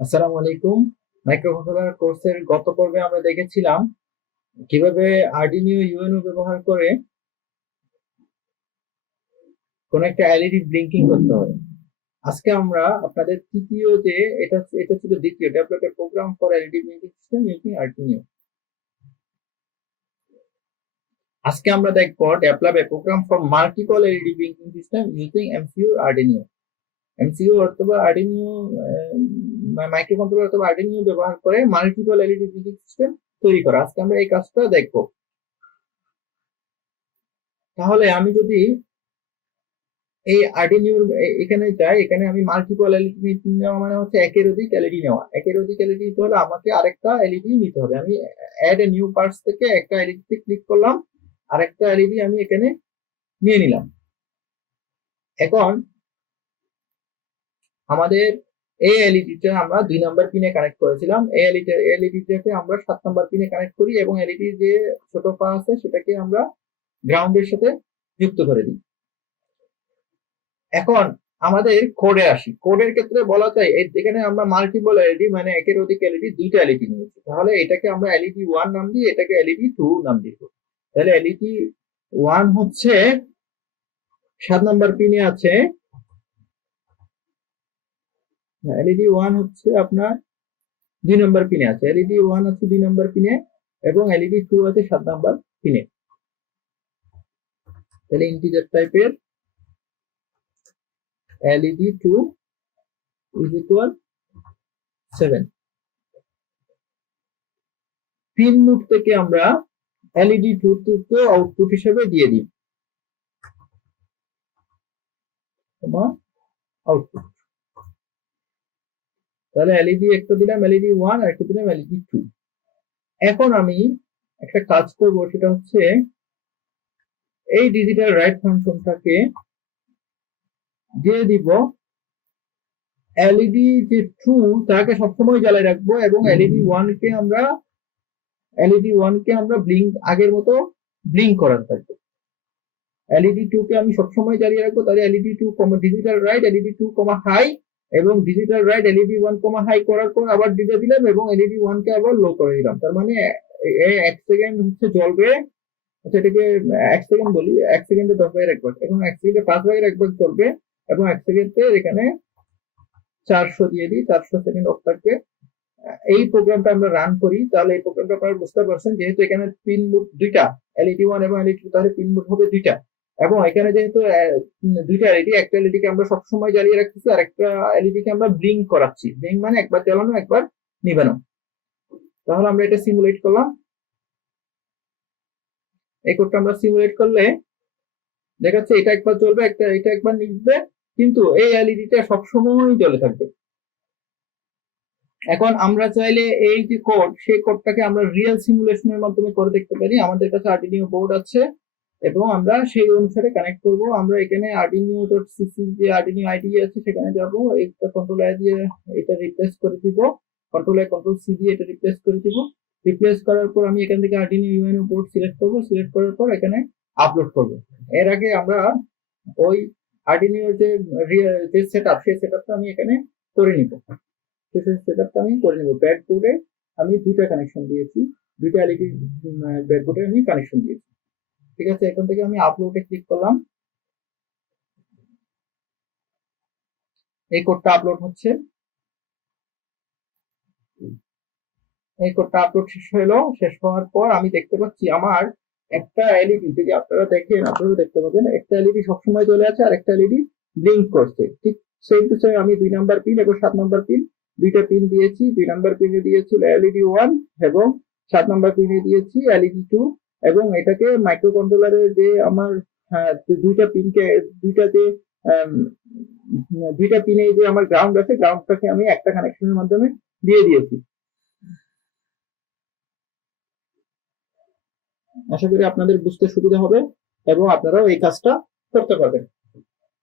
আসসালামু আলাইকুম। মাইক্রোকন্ট্রোলার কোর্সের গত পর্বে আমরা দেখেছিলাম কিভাবে আর্ডিনিও ইউএনও ব্যবহার করে কোন একটা এলইডি ব্লিঙ্কিং করতে হয়। আজকে আমরা আপনাদের তৃতীয় যে এটা ছিল দ্বিতীয় ডেভেলপের program for LED blinking system using Arduino. আজকে আমরা দেখবো ডেভেলপের program for multiple LED blinking system using MCU Arduino. MCU অথবা আর্ডিনিও মাইক্রোকন্ট্রোলার অথবা আর্ডিনিও ব্যবহার করে মাল্টিপল এলইডি ব্লিঙ্কিং সিস্টেম তৈরি করা। আজকে আমরা এই কাজটা দেখবো। তাহলে আমি যদি এই আর্ডিনিওর এখানে যাই, এখানে আমি মাল্টিপল এলইডি নেওয়া মানে হচ্ছে একের অধিক এলইডি নেওয়া। একের অধিক এলইডি নিতে হলে আমাকে আরেকটা এলইডি নিতে হবে। আমি অ্যাড এ নিউ পার্টস থেকে একটা এলইডি তে ক্লিক করলাম, আরেকটা এলইডি আমি এখানে নিয়ে নিলাম। এখন আমাদের এই এলইডিটা আমরা 2 নাম্বার পিনে কানেক্ট করেছিলাম। এই এলইডিটাকে আমরা 7 নাম্বার পিনে কানেক্ট করি এবং এলইডি যে ছোট পা আছে সেটাকে আমরা গ্রাউন্ডের সাথে যুক্ত করে দিই। এখন আমাদের কোডে আসি। কোডের ক্ষেত্রে বলা যায় এখানে আমরা মাল্টিপল এলইডি মানে একের অধিক এলইডি, দুইটা এলইডি নিয়েছি। তাহলে এটাকে আমরা এলইডি 1 নাম দিই, এটাকে এলইডি 2 নাম দিব। তাহলে এলইডি 1 হচ্ছে 7 নাম্বার পিনে আছে। এলইডি 1 হচ্ছে আপনার 2 নাম্বার পিনে আছে। এলইডি 1 আছে 2 নাম্বার পিনে এবং এলইডি 2 আছে 7 নাম্বার পিনে। তাহলে ইন্টিজার টাইপের LED 2 is equal 7। Pin mode থেকে আমরা এলইডি 2 কে আউটপুট হিসেবে দিয়ে দিই, আউটপুট। তাহলে এলইডি একটা দিলাম এলইডি 1 আর একটা দিলাম এলইডি 2। এখন আমি একটা কাজ করব, সেটা হচ্ছে এই ডিজিটাল রাইট ফাংশনটাকে দিয়ে দিব এলইডি যে 2 তাকে সবসময় জ্বালিয়ে রাখবো এবং এলইডি 1 কে আমরা ব্লিঙ্ক আগের মতো ব্লিঙ্ক করার থাকবে। এলইডি 2 কে আমি সবসময় জ্বালিয়ে রাখবো। তাহলে LED 2 digital write LED 2 high এবং ডিজিটাল রাইট এলইডি 1 হাই করার পর আবার ডিলে দিলাম এবং এলইডি 1 কে আবার লো করে দিলাম। তার মানে 1 সেকেন্ড হচ্ছে জ্বলবে। আচ্ছা, এটাকে 1 সেকেন্ড বলি, 1 সেকেন্ডে 10 ভাগের 1 ভাগ এবং 1 সেকেন্ডে 5 ভাগের 1 ভাগ চলবে এবং 1 সেকেন্ডে এখানে 400 দিয়ে দিই, 400 সেকেন্ড অফ থাকবে। এই প্রোগ্রামটা আমরা রান করি। তাহলে এই প্রোগ্রামটা আপনারা বুঝতে পারছেন, যেহেতু এখানে পিন মোড দুইটা এলইডি 1 এবং এলইডি 2, তাহলে পিন মোড হবে দুইটা। এবং এখানে যেহেতু দুইটা এলইডি, একটা এলইডি কে আমরা সবসময় জ্বালিয়ে রাখতেছি আর একটা এলইডি কে আমরা ব্লিঙ্ক করাচ্ছি। ব্লিঙ্ক মানে একবার জ্বালানো একবার নিবানো। তাহলে আমরা এটা সিমুলেট করলাম। এই কোডটা আমরা সিমুলেট করলে দেখাচ্ছে এটা একবার জ্বলবে, এটা একবার নিভবে, কিন্তু এই এলইডিটা সবসময় জ্বলে থাকবে। এখন আমরা চাইলে এই যে কোড, সেই কোডটাকে আমরা রিয়েল সিমুলেশনের মাধ্যমে করে দেখতে পারি। আমাদের কাছে আর্ডিনিও বোর্ড আছে এবং আমরা সেই অনুসারে কানেক্ট করব। আমরা এখানে arduino.cc যে আর্ডিনিও আইডি আছে সেখানে যাব, একটা কন্ট্রোল আই দিয়ে এটা রিপ্লেস করে দিব, কন্ট্রোল আই কন্ট্রোল সি দিয়ে এটা রিপ্লেস করে দিব। রিপ্লেস করার পর আমি এখান থেকে আর্ডিনিও ইউএনও বোর্ড সিলেক্ট করব, সিলেক্ট করার পর এখানে আপলোড করব। এর আগে আমরা ওই আর্ডিনিওর যে সেটআপ, সেই সেটআপটা আমি এখানে করে নিব। সেটআপটা আমি করে নিব। ব্যাকবোর্ডে আমি দুইটা কানেকশন দিয়েছি, দুইটা এলইডি ব্যাকবোর্ডে আমি কানেকশন দিয়েছি। ঠিক আছে, এখান থেকে আমি আপলোডে ক্লিক করলাম। এই কোডটা আপলোড হচ্ছে। এই কোডটা আপলোড শেষ হলো। শেষ হওয়ার পর আমি দেখতে পাচ্ছি আমার একটা এলইডি, যদি আপনারা দেখেন আপনারা দেখতে পাবেন একটা এলইডি সবসময় চলে আছে আর একটা এলইডি ব্লিঙ্ক করছে। ঠিক সেই টু সেম আমি 2 নাম্বার পিন এবং 7 নাম্বার পিন দুইটা পিন দিয়েছি। 2 নাম্বার পিনে দিয়েছি এলইডি 1 এবং 7 নাম্বার পিনে দিয়েছি এলইডি 2 এবং এটাকে মাইক্রো কন্ট্রোলারের যে আমার দুইটা পিনকে দুইটা পিনে যে আমার গ্রাউন্ড আছে, গ্রাউন্ডটাকে আমি একটা কানেকশনের মাধ্যমে দিয়ে দিয়েছি। আশা করি আপনাদের বুঝতে সুবিধা হবে এবং আপনারাও এই কাজটা করতে পারবেন।